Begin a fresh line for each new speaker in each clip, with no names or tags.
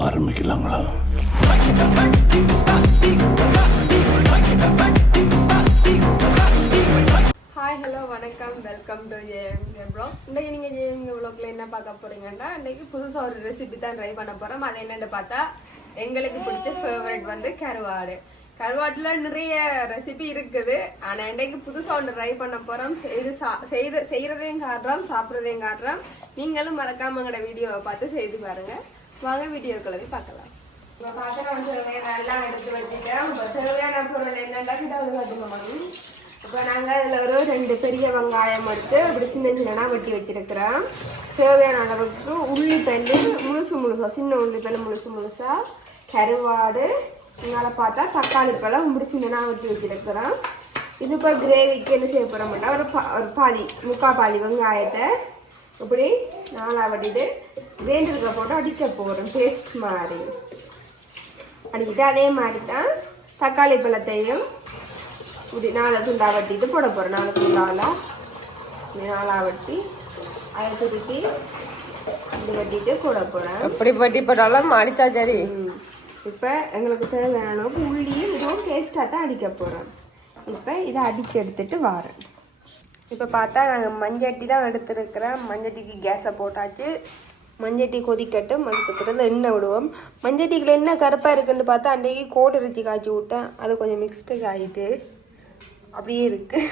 ஆரம்பிக்கலாங்களா?
Hi hello வணக்கம். Welcome to JMK blog இன்றைக்கி நீங்கள் ஜேஎம்கே ப்ளாக்ல என்ன பார்க்க போறீங்கன்னா இன்றைக்கி புதுசாக ஒரு ரெசிபி தான் ட்ரை பண்ண போகிறோம் அது என்னென்னு பார்த்தா எங்களுக்கு பிடிச்ச ஃபேவரட் வந்து கருவாடு. கருவாட்டில் நிறைய ரெசிபி இருக்குது. ஆனால் இன்றைக்கு புதுசாக ஒன்று ட்ரை பண்ண போகிறோம் செய்து சா செய்த செய்கிறதையும் காட்டுறோம் சாப்பிட்றதையும் காட்டுறோம். நீங்களும் மறக்காம எங்களோட வீடியோவை பார்த்து செய்து பாருங்கள் வாங்க வீடியோ கிளம்பி பார்க்கலாம். இப்போ பாத்திரம் எல்லாம் எடுத்து வச்சுட்டேன். இப்போ தேவையான பொருள் என்னென்னா கிட்ட வந்து இப்போ நாங்கள் இதில் ஒரு ரெண்டு பெரிய வெங்காயம் எடுத்து இப்படி சின்ன சின்னனா வெட்டி வச்சிருக்கிறோம். தேவையான அளவுக்கு உள்ளி பல்லு முழுசு முழுசாக சின்ன உள்ளி பல்லு முழுசு முழுசாக கருவாடு இதனால் பார்த்தா தக்காளி பழம் இப்படி சின்னனா வெட்டி வச்சிருக்கிறோம். இது இப்போ கிரேவிக்கு என்ன செய்ய போகிறோம்னா ஒரு பா ஒரு பாதி முக்கால் பாதி வெங்காயத்தை இப்படி நாலாக வெட்டிட்டு வேண்டிருக்க போட்டு அடிக்க போகிறோம் பேஸ்ட் மாதிரி. அடிக்கிட்டு அதே மாதிரி தான் தக்காளி பழத்தையும் இப்படி நாலு துண்டா வெட்டிட்டு போட போகிறேன் நாலு துண்டாவில் இப்படி நாலா வெட்டி அதை திருப்பி இப்படி வெட்டிட்டு போட போகிறேன்
எப்படி பட்டி போட்டாலும் அடிச்சா சரி.
இப்போ எங்களுக்கு தேவையான அளவுக்கு உள்ளியும் இதுவும் டேஸ்ட்டாக தான் அடிக்க போகிறோம் இப்போ இதை அடித்து எடுத்துட்டு வாரேன். இப்போ பார்த்தா நாங்கள் மஞ்சட்டி தான் எடுத்துருக்கிறேன். மஞ்சட்டிக்கு கேஸை போட்டாச்சு. மஞ்சட்டி கொதிக்கட்டும். அதுக்கு பிறகு எண்ணெய் விடுவோம். மஞ்சட்டிக்குள்ள என்ன கருப்பாக இருக்குன்னு பார்த்தா அன்றைக்கி கோடு இறைச்சி காய்ச்சி விட்டேன். அது கொஞ்சம் மிக்ஸ்டேக் ஆகிட்டு அப்படியே இருக்குது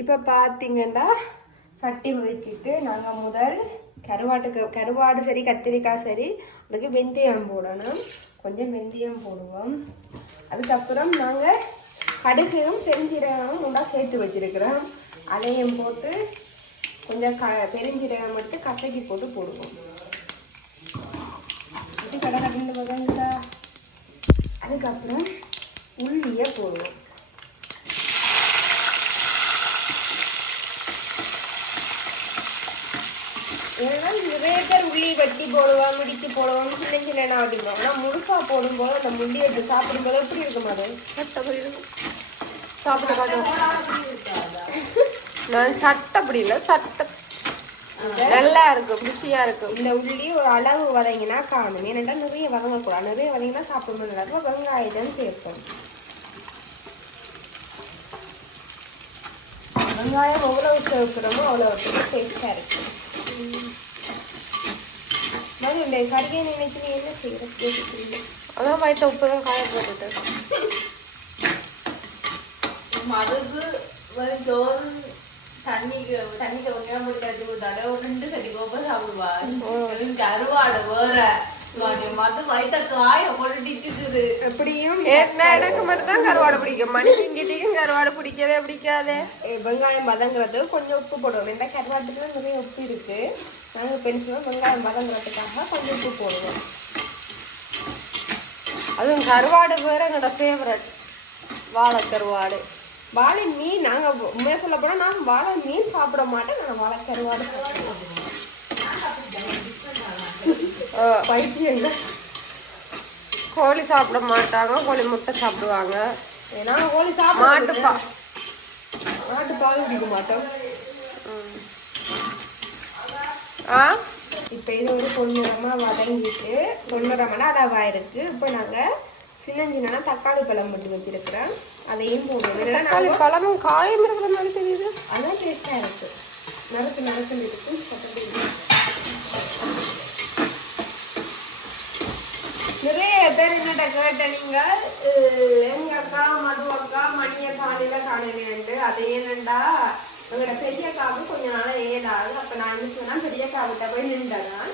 இப்போ பார்த்தீங்கன்னா சட்டி வச்சுட்டு நாங்கள் முதல் கருவாட்டுக்கு கருவாடு சரி கத்திரிக்காய் சரி அதுக்கு வெந்தயம் போடணும். கொஞ்சம் வெந்தயம் போடுவோம். அதுக்கப்புறம் நாங்கள் கடுகும் பெருஞ்சீரகமும் உண்டா சேர்த்து வச்சிருக்கிறோம். அதையும் போட்டு கொஞ்சம் க பெருஞ்சீரகம் மட்டும் கசக்கி போட்டு போடுவோம். இது கடை கட்டிட்டு வதங்குதா அதுக்கப்புறம் உள்ளியை போடுவோம். ஏன்னா நிறைய பேர் உள்ளி வெட்டி போடுவாங்க முடிச்சு போடுவாங்க சின்ன சின்ன வெட்டி போடுவாங்க ஆனால் முழுசா போடும்போது அந்த எடுத்து சாப்பிடும்போது எப்படி இருக்கும் அது? சாப்பிட
நான் சட்டை அப்படி இல்லை சட்டை. நல்லா இருக்கும் ருசியா இருக்கும்.
இந்த உள்ளி ஒரு அளவு வதங்கினா காணும். ஏன்னா நிறைய வதங்கக்கூடாது. நிறைய வதங்கினா சாப்பிட முடியாது வெங்காயம் சேர்ப்போம். வெங்காயம் எவ்வளவு சேர்க்கிறோமோ அவ்வளோ டேஸ்டாக இருக்கும். இந்த கறியை நினைச்சு நீ என்ன செய்யறது
அதான் வயிற்று உப்பு தான் காய போட்டுட்டு
மதுக்கு ஒரு சோறு தண்ணிக்கு தண்ணிக்கு வைக்காம முடியாது ஊத்தாட ஒரு ரெண்டு சட்டி கோப்பை சாப்பிடுவா எனக்கு கருவாடு வேற
எப்படியும்
ஏன்னா எனக்கு மட்டும் தான் கருவாடு பிடிக்கும் மணி திங்கிட்டிக்கும் கருவாடு பிடிக்கவே பிடிக்காதே
வெங்காயம் வதங்குறது கொஞ்சம் உப்பு போடுவோம் இந்த கருவாட்டுல நிறைய உப்பு இருக்கு நாங்கள் பெருசுவோம் வெங்காயம் வதங்குறதுக்காக கொஞ்சம் உப்பு போடுவோம்
அதுவும் கருவாடு வேற எங்களோட ஃபேவரட் வாழை கருவாடு
வாழை மீன் நாங்கள் உண்மையாக சொல்ல போனால் நான் வாழை மீன் சாப்பிட மாட்டேன். நான் வாழை கருவாடு. பைத்தியங்க
கோழி சாப்பிட மாட்டாங்க. கோழி முட்டை சாப்பிடுவாங்க.
ஏன்னா கோழி சாப்பிட
மாட்டுப்பா.
மாட்டு பால் குடிக்க மாட்டோம்.
ஆ?
இப்போ இது ஒரு பொன்னிறமாக வதங்கிட்டு பொன்னிறமான அளவாக இருக்கு இப்போ நாங்கள் சின்ன சின்ன தக்காளி பழம் மட்டும் வச்சிருக்கிறோம் அதையும் போடுவோம்.
தக்காளி பழமும் காயம் இருக்கிற மாதிரி தெரியுது.
அதான் டேஸ்டாக இருக்கு. நரசு நரசு இருக்கு சத்தம் இருக்கு. நிறைய பேர் என்னட்ட கேட்ட நீங்க அஹ், எங்க அக்கா மது அக்கா மணிய காலையில காலையிலேண்டு அது ஏனண்டா எங்களோட பெரியக்காவுக்கு கொஞ்ச நாள் ஏடாது அப்ப நான் என்ன சொன்னா பெரியக்கா விட்ட போய் நின்றதான்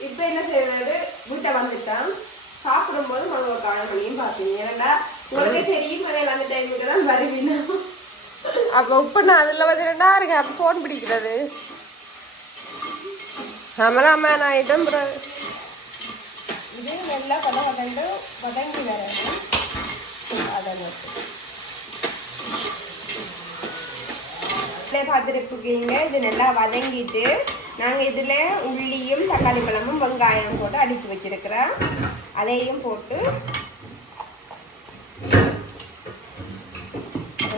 இப்ப என்ன செய்யறது வீட்டை வந்துட்டேன். சாப்பிடும்போது மதுவ காணமணியும் பார்த்தீங்க ஏனண்டா உங்களுக்கே தெரியும் கதையில அந்த டைமுக்கு தான்
அப்போ உப்பு நான் அதில் வந்து ரெண்டா இருக்கு அப்போ ஃபோன் பிடிக்கிறது. கேமராமேன் ஆகிட்டோம்
இது நல்லா கதை வதண்டு வதங்கி வரணும் அதை மட்டும் பார்த்துருக்கீங்க இது நல்லா வதங்கிட்டு நாங்கள் இதில் உள்ளியும் தக்காளி பழமும் வெங்காயம் போட்டு அடித்து வச்சிருக்கிறோம் அதையும் போட்டு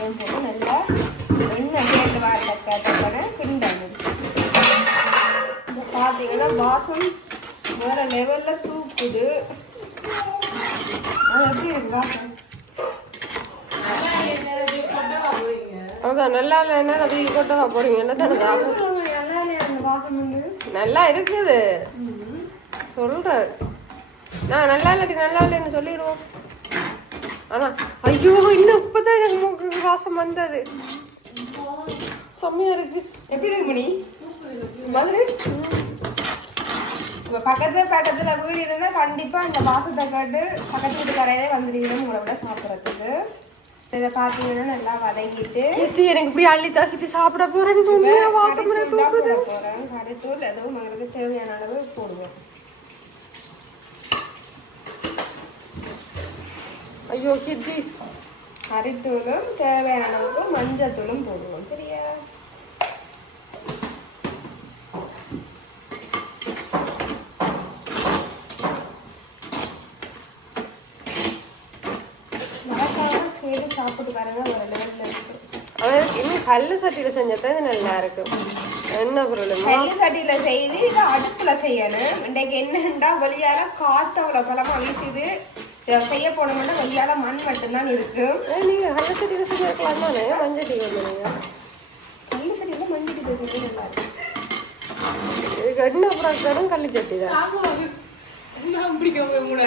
அதையும் போட்டு நல்லா எண்ணெய் சேர்த்து வாட்டக்க கிண்டணும் இந்த பார்த்தீங்கன்னா வாசம் வேற லெவல்ல தூக்குது. அது எப்படி இருக்கு வாசம்?
அதான் நல்லா இல்லை என்ன அது கொட்டவா போறீங்க? என்ன தானே
நல்லா
இருக்குது. சொல்றேன். நான் நல்லா இல்லாட்டி நல்லா இல்லைன்னு சொல்லிடுவோம். ஆனா ஐயோ இன்னும் இப்பதான் எனக்கு மூக்கு வாசம் வந்தது. செம்மையா இருக்கு.
எப்படி இருக்கு இப்போ பக்கத்துல பக்கத்துல வீடு இருந்தா கண்டிப்பா இந்த வாசத்தை கேட்டு பக்கத்து வீட்டு கடையிலே வந்துடுவீங்க உங்களை விட சாப்பிட்றதுக்கு. இதை பார்த்தீங்கன்னா நல்லா வதங்கிட்டு
கீர்த்தி எனக்கு இப்படி அள்ளி தாக்கிட்டு சாப்பிட போறேன்னு உண்மையா வாசம்
தான் போறேன். கடைத்தூள் எதுவும் உங்களுக்கு தேவையான அளவு போடுவேன்
ஐயோ கீர்த்தி
கறித்தூளும் தேவையான அளவுக்கு மஞ்சத்தூளும் போடுவோம். சரியா? சாப்பிட்டு பாருங்க ஒரு லெவலில் இருக்கு.
இன்னும் கல்லு சட்டியில செஞ்சதான் இது நல்லா இருக்கு என்ன பொருள்?
நெல்லு சட்டியில செய்து இதை அடுப்புல செய்யணும். இன்றைக்கு என்னண்டா வெளியால காத்து அவ்வளோ பலமா வீசுது செய்ய போனோம்னா வெளியால மண் மட்டும்தான் இருக்கு.
நீங்க கல்லு சட்டியில செஞ்சிருக்கலாம் தானே? மஞ்சட்டி வந்துடுங்க
நெல்லு சட்டியில மண் இருக்கு நல்லா
இதுக்கு என்ன புறாக்கடும் கல்லு சட்டி தான்.
பிடிக்கவங்க கூட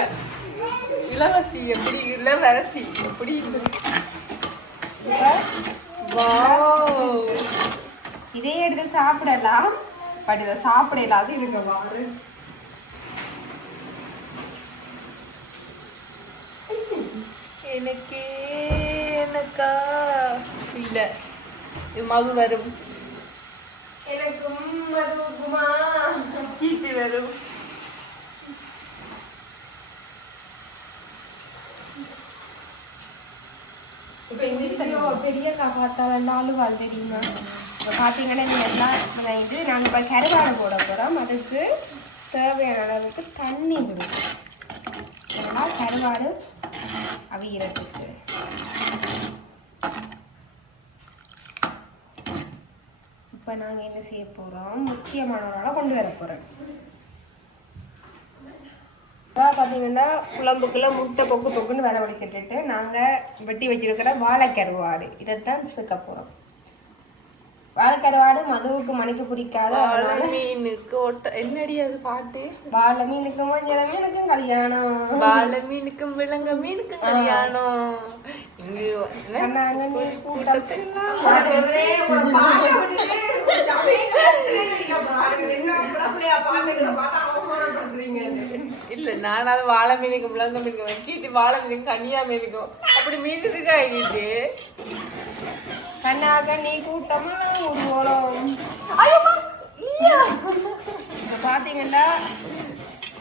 இளவரசி எப்படி இளவரசி எப்படி
இதே எடுத்து சாப்பிடலாம். பட் இதை சாப்பிட இல்லாத இருக்க வாரு.
எனக்கு எனக்கா? இல்ல. இது மது வரும்.
எனக்கும் மதுவுக்குமா
கீர்த்தி வரும்.
பெரிய காப்பாத்தால நாலு வாழ் தெரியுமா பார்த்தீங்கன்னா இந்த எல்லாம் இது நாங்கள் இப்போ கருவாடு போட போகிறோம் அதுக்கு தேவையான அளவுக்கு தண்ணி கருவாடு அவிகிறதுக்கு இப்போ நாங்கள் என்ன செய்ய போகிறோம் முக்கியமானவரோட கொண்டு வர போகிறோம் இப்போ பார்த்தீங்கன்னா குழம்புக்குள்ள முட்டை பொக்கு பொக்குன்னு வரவழைக்கிட்டு நாங்கள் வெட்டி வச்சிருக்கிற வாழைக்கருவாடு. இதைத்தான் சேர்க்க போகிறோம் வாழைக்கருவாடு மதுவுக்கு மணிக்கு பிடிக்காத
மீனுக்கு ஒட்ட என்னடி அது பாட்டு?
வாழை மீனுக்கும் மஞ்சள் மீனுக்கும் கல்யாணம்.
வாழை மீனுக்கும் விலங்க மீனுக்கும் கல்யாணம். இங்க இல்ல நானாவது வாழை மீனுக்கும் விலங்க மீனுக்கும் கீர்த்தி வாழை மீனுக்கும் கனியா மீனுக்கும் அப்படி மீனுக்கு கீர்த்தி
கண்ணாக நீ கூட்டமா ஒரு இப்போ பார்த்தீங்கன்னா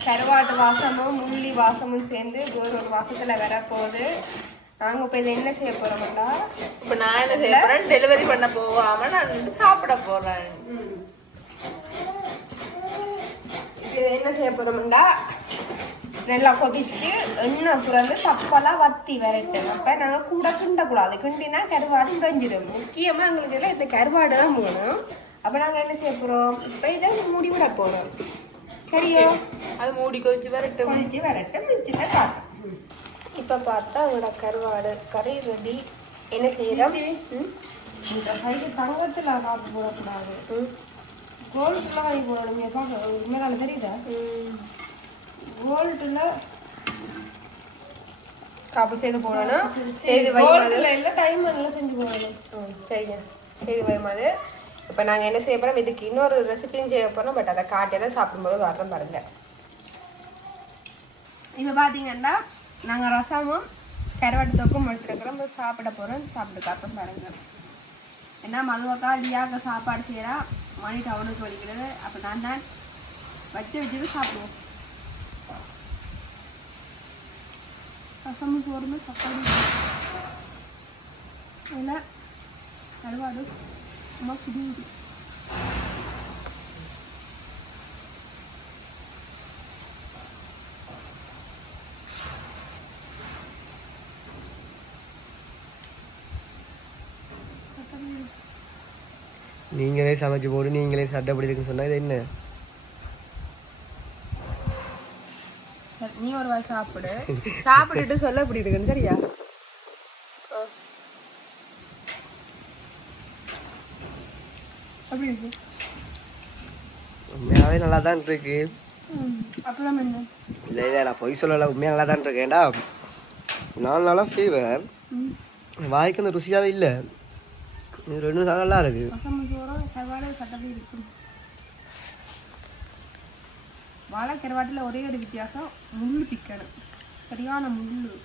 கருவாட்டு வாசமும் முள்ளி வாசமும் சேர்ந்து ஒரு ஒரு வாசத்தில் வரப்போகுது. நாங்கள் இப்போ இதை என்ன செய்ய போகிறோம்னா
இப்ப நான் என்ன செய்ய போறேன்? டெலிவரி பண்ண போகாம நான் சாப்பிட போறேன்.
இதை என்ன செய்ய போகிறோம்னா நல்லா கொதிச்சு எண்ணெய் புரந்து தப்பெல்லாம் வத்தி விரட்டணும். அப்போ நாங்கள் கூட கிண்டக்கூடாது. கிண்டினா கருவாடு உறைஞ்சிடும் முக்கியமாக எங்களுக்கு எல்லாம் இந்த கருவாடு தான் வேணும். அப்போ நாங்கள் என்ன செய்ய போகிறோம் இப்போ இதை மூடி விட போகிறோம் சரியோ?
அது மூடி கொதிச்சு வரட்டும்.
கொதிச்சு வரட்டும். மிச்சிட்ட காட்டும். இப்போ பார்த்தா அவங்களோட கருவாடு கறி ரெடி என்ன செய்யறோம்? ம்? இந்த சைடு தங்கத்தில் காப்பு போடக்கூடாது. கோல்டுல கை போடணும். உண்மையால தெரியுதா? கோல்டுல காப்பு செய்து போடணும். செய்து கோல்டுல இல்லை டைமரில் செஞ்சு போடணும். ம் சரிங்க. செய்து வைமாது இப்போ நாங்கள் என்ன செய்ய போகிறோம் இதுக்கு இன்னொரு ரெசிபியும் செய்ய போகிறோம் பட் அதை காட்டில சாப்பிடும்போது வர்றோம் பாருங்க. இப்போ பார்த்தீங்கன்னா நாங்கள் ரசமும் கருவாட்டு தொக்கும் எடுத்துருக்கிறோம் இப்போ சாப்பிட போகிறோம் சாப்பிட்டு காப்போம் பாருங்க. என்ன மதுவக்கா லியாக்க சாப்பாடு செய்கிறா மணி டவுனுக்கு வலிக்கிறது அப்போ நான் தான் வச்சு வச்சுட்டு சாப்பிடுவோம். ரசமும் சோறுமே சாப்பாடு அதில் கருவாடு ரொம்ப சுடுது.
நீங்களே சமைச்சு போட்டு நீங்களே சட்டை பிடிச்சிருக்குன்னு சொன்னால் இது என்ன?
நீ ஒரு வாய் சாப்பிடு. சாப்பிட்டுட்டு சொல்ல எப்படி இருக்குன்னு சரியா ஆ. எப்படி இருக்கு?
உண்மையாகவே நல்லா தான் இருக்கு
அப்புறம் என்ன?
இல்லை இல்லை நான் பொய் சொல்லலை. உண்மையாக நல்லா தான் இருக்கேன்டா நாலு நாளாக ஃபீவர். வாய்க்கு அந்த ருசியாகவே இல்லை. இது ரெண்டு நல்லா இருக்கு
ரசம் சோறும் கருவாடு சட்டப்படி இருக்கும் வாழை கருவாட்டில் ஒரே ஒரு வித்தியாசம் முள் பிக்கணும். சரியான முள்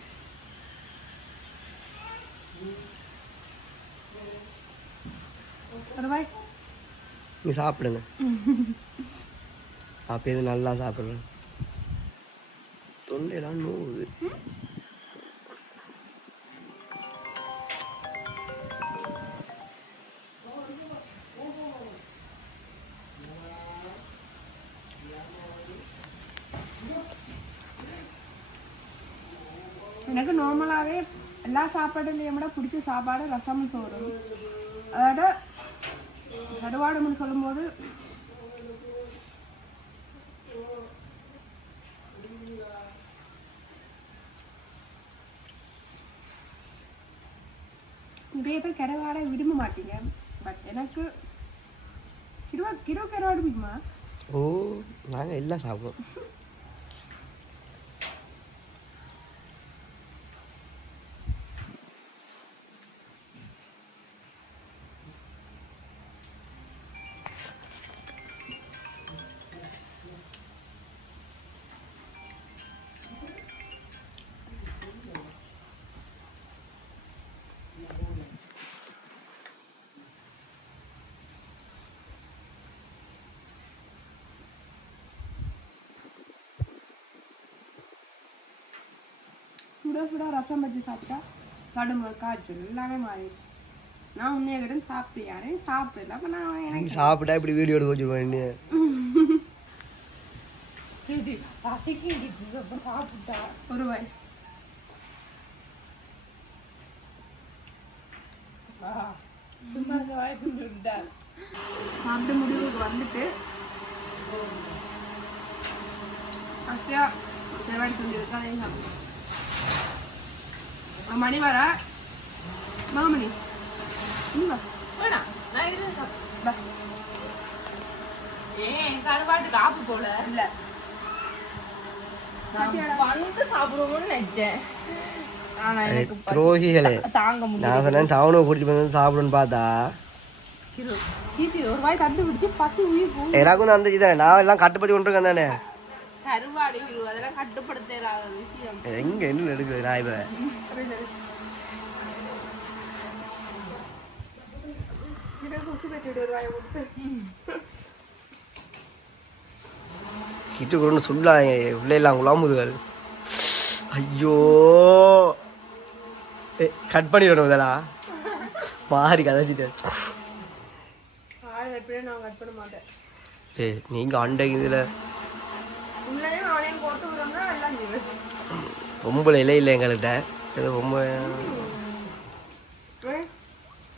நீ சாப்பிடுங்க. அப்போ நல்லா சாப்பிட்றேன். தொண்டையெல்லாம் நோவுது.
எல்லா சாப்பாடுலேயும் பிடிச்ச சாப்பாடு ரசமும் சோறு. அதோட கருவாடுன்னு சொல்லும்போது நிறைய பேர் கருவாடை விரும்ப மாட்டீங்க. பட் எனக்கு கிலோ கிலோ கருவாடு பிடிக்குமா?
ஓ நாங்கள் எல்லாம் சாப்பிடுவோம்.
சுட சுட ரசம் வச்சு சாப்பிட்டா கடுமை காய்ச்சல் எல்லாமே மாறிடுச்சு. நான் உன்னைய கிட்ட சாப்பிட்டு யாரையும் சாப்பிடல. அப்போ நான் எனக்கு
சாப்பிட்டா இப்படி வீடியோ எடுக்க வச்சுருவேன்
ஒரு வாய். சாப்பிட்டு முடிவுக்கு வந்துட்டு அத்தியா அதையும் மணி வர மகமணி
கருவாட்டுக்கு ஆப்பு போல
இல்ல
நான் வந்து சாப்பிடுவோம்னு நினைச்சேன்
துரோகிகளே நான் கூட்டிட்டு வந்து சாப்பிடுன்னு பார்த்தா எனக்கும் நான் எல்லாம் கட்டுப்பத்தி கொண்டு இருக்கேன் தானே
கருவாடு கிரு அதெல்லாம் கட்டுப்படுத்தாத விஷயம்.
எங்க என்ன எடுக்குது நான் இப்போ
இதை கொசு பெற்றிட்டு ஒரு வாயை விட்டு
கிட்டு கொண்டு சொல்லாங்க உள்ளே குழம்புதுகள் ஐயோ! கட் பண்ணிடணும் இதடா மாறி கதைச்சிட்டேன். ஏய் நீங்கள் அண்டைக்கு இதில்.
உள்ளேயும் அவனையும் போட்டு விடுறோம்னா எல்லாம் நீங்க
பொம்பளை இல்லை இல்லை எங்கள்கிட்ட. பொம்பளை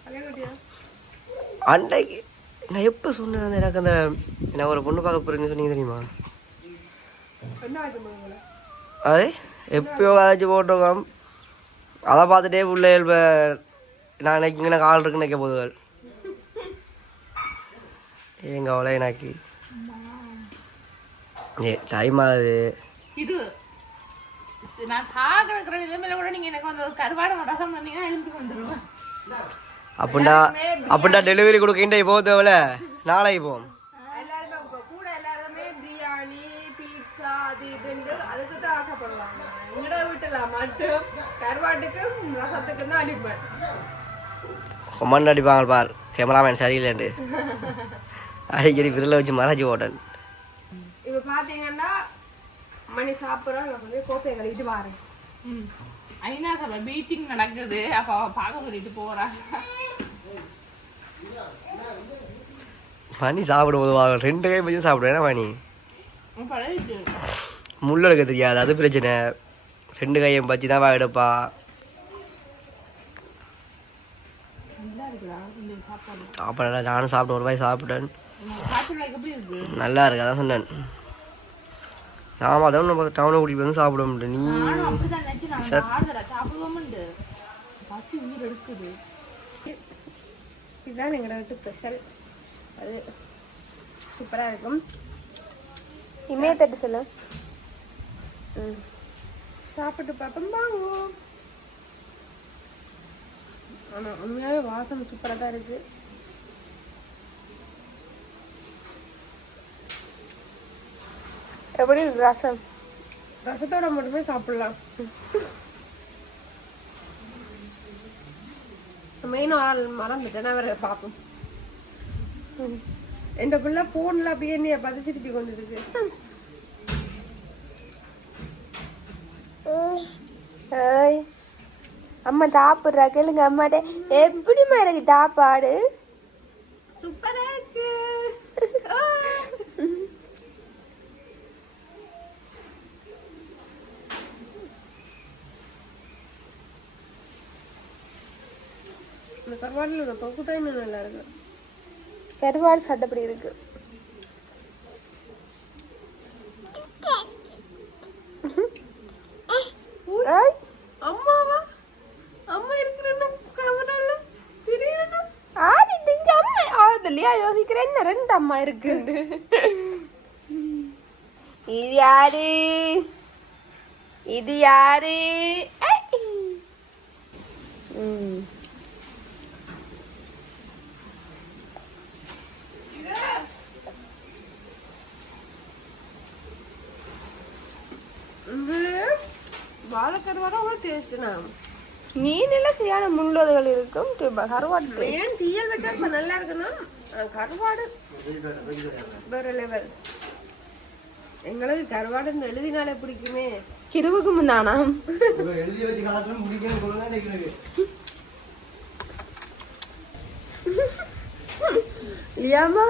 கல்யாணம்
அண்டைக்கு நான் எப்போ சொன்னேன் எனக்கு அந்த நான் ஒரு பொண்ணு பார்க்க போகிறேன்னு சொன்னீங்க தெரியுமா? அரே எப்பயோ கதைச்சி போட்டிருக்கோம் அதை பார்த்துட்டே பிள்ளைகள் இப்போ நான் எனக்கு இங்கே கால் இருக்குன்னு நினைக்க போதுகள் ஏங்க அவ்வளோ எனக்கு. டைம் ஆகுது.
இது நான் சாகிற நிலைமையில கூட நீங்க எனக்கு வந்து கருவாடை ரசம் பண்ணீங்கன்னா எழுந்து வந்துருவேன்
அப்படின்டா அப்படின்டா டெலிவரி கொடுக்கின்ற இப்போ தேவையில்ல. நாளைக்கு போவோம்.
கூட எல்லாருமே பிரியாணி பீட்சா அது இதுன்னு அதுக்கு தான் ஆசைப்படுவாங்க எங்கட வீட்டுல மட்டும் கருவாட்டுக்கும் ரசத்துக்கும் தான் அடிப்பேன்.
கொமண்ட் அடிப்பாங்க பார். கேமராமேன் சரியில்லைண்டு அடிக்கடி விரலை வச்சு மறைச்சி ஓட்டன்
இப்போ பார்த்தீங்கன்னா மணி சாப்பிட்றோம் நான் கொஞ்சம் கோப்பையை கழுவிட்டு வரேன்.
ம். ஐநா சபை மீட்டிங் நடக்குது. அப்ப அவ பார்க்க சொல்லிட்டு போறா.
மணி சாப்பிடும் போது ரெண்டு கை பற்றி சாப்பிடுவேன் மணி முள் எடுக்க தெரியாது அது பிரச்சனை. ரெண்டு கையும் பச்சு தான் வா எடுப்பா.
நல்லா இருக்குடா இந்த சாப்பாடு.
சாப்பிட நானும் சாப்பிட்டு ஒரு வாய் சாப்பிட்டேன். நல்லா இருக்கு அதான் சொன்னேன். ஆமாம் அதான் நம்ம டவுனை கூட்டிகிட்டு வந்து சாப்பிட முடியும் நீ
எடுக்குது.
இதுதான் எங்களோட வீட்டு ஸ்பெஷல் அது சூப்பராக இருக்கும்.
இமைய தட்டு சொல்ல.
ம். சாப்பிட்டு பார்ப்போம். வாங்குவோம். ஆனால் உண்மையாகவே வாசம் சூப்பராக தான் இருக்குது
எப்படி ரசம்?
ரசத்தோட மட்டுமே சாப்பிடலாம். மெயின் ஆள் மறந்துட்டேன். நான் வேற பார்ப்போம். என் பிள்ளை போன்ல அப்படியே என்னைய பதிச்சிருப்பி கொண்டு இருக்கு
அம்மா தாப்புடுறா கேளுங்க அம்மாட்ட. எப்படிம்மா இருக்கு தாப்பாடு
சூப்பரா. இருக்கு கருவாட்டில் உள்ள தொக்குட்டா இன்னும் நல்லா இருக்கு.
கருவாடு சட்டப்படி இருக்கு.
அம்மாவா? அம்மா இருக்கிறேன்னு கவனால
ஆடி திங்க அம்மா ஆகுதுலையா யோசிக்கிறேன் என்ன ரெண்டு அம்மா இருக்குண்டு இது யாரு? இது யாரு. ம்.
வாழைக்கருவாடா அவ்வளோ டேஸ்ட்டுண்ணா
மீனில் சரியான முள்ளோதுகள் இருக்கும். கருவாடு
ஏன் தீயல் வச்சா இப்ப நல்லா இருக்குன்னா? கருவாடு. வேற லெவல் எங்களுக்கு கருவாடுன்னு எழுதினாலே பிடிக்குமே.
கிருவுக்கு முந்தானா
எழுதி வச்சு காலத்தில் முடிக்கணும் நினைக்கிறது
ஏமா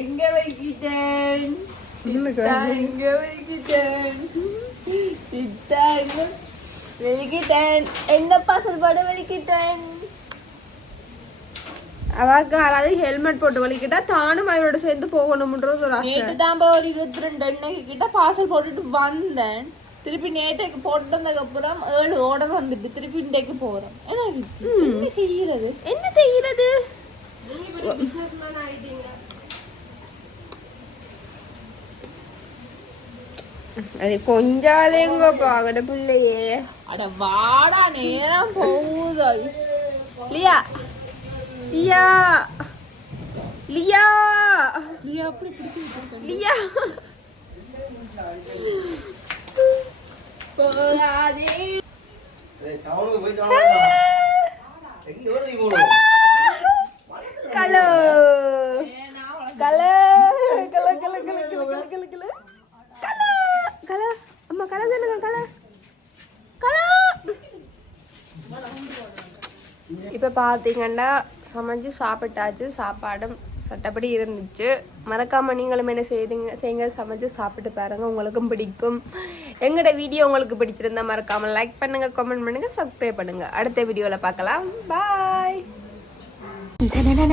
எங்க வைக்கிட்டேன்? வெளிக்கிட்டேன் எந்த பாசல் பட வெளிக்கிட்டேன்
அவாக்கு யாராவது ஹெல்மெட் போட்டு வலிக்கிட்டா தானும் அவரோட சேர்ந்து போகணும்ன்றது ஒரு ஆசை.
நேற்று தான் ஒரு இருபத்தி ரெண்டு எண்ணெய்க்கு கிட்ட பார்சல் போட்டுட்டு வந்தேன். திருப்பி நேற்றைக்கு போட்டதுக்கு அப்புறம் ஏழு ஆர்டர் வந்துட்டு திருப்பி இன்றைக்கு போறோம் என்ன செய்யறது?
என்ன செய்யறது?
அது கொஞ்சாலேங்க பாகட பிள்ளையே.
அட வாடா நேரம் போகுதா.
லியா. லியா. லியா.
நீ அப்படி பிடிச்சி
லியா.
போகாதே.
கல. பார்த்தீங்கன்னா சமைச்சு சாப்பிட்டாச்சு சாப்பாடும் சட்டப்படி இருந்துச்சு. மறக்காமல் நீங்களும் என்ன செய்யுங்க செய்யுங்க சமைச்சு சாப்பிட்டு பாருங்கள் உங்களுக்கும் பிடிக்கும். எங்களோட வீடியோ உங்களுக்கு பிடிச்சிருந்தா மறக்காமல் லைக் பண்ணுங்கள் கமெண்ட் பண்ணுங்கள் சப்ஸ்கிரைப் பண்ணுங்கள் அடுத்த வீடியோவில் பார்க்கலாம். பாய்
na na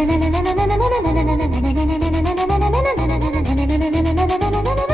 na na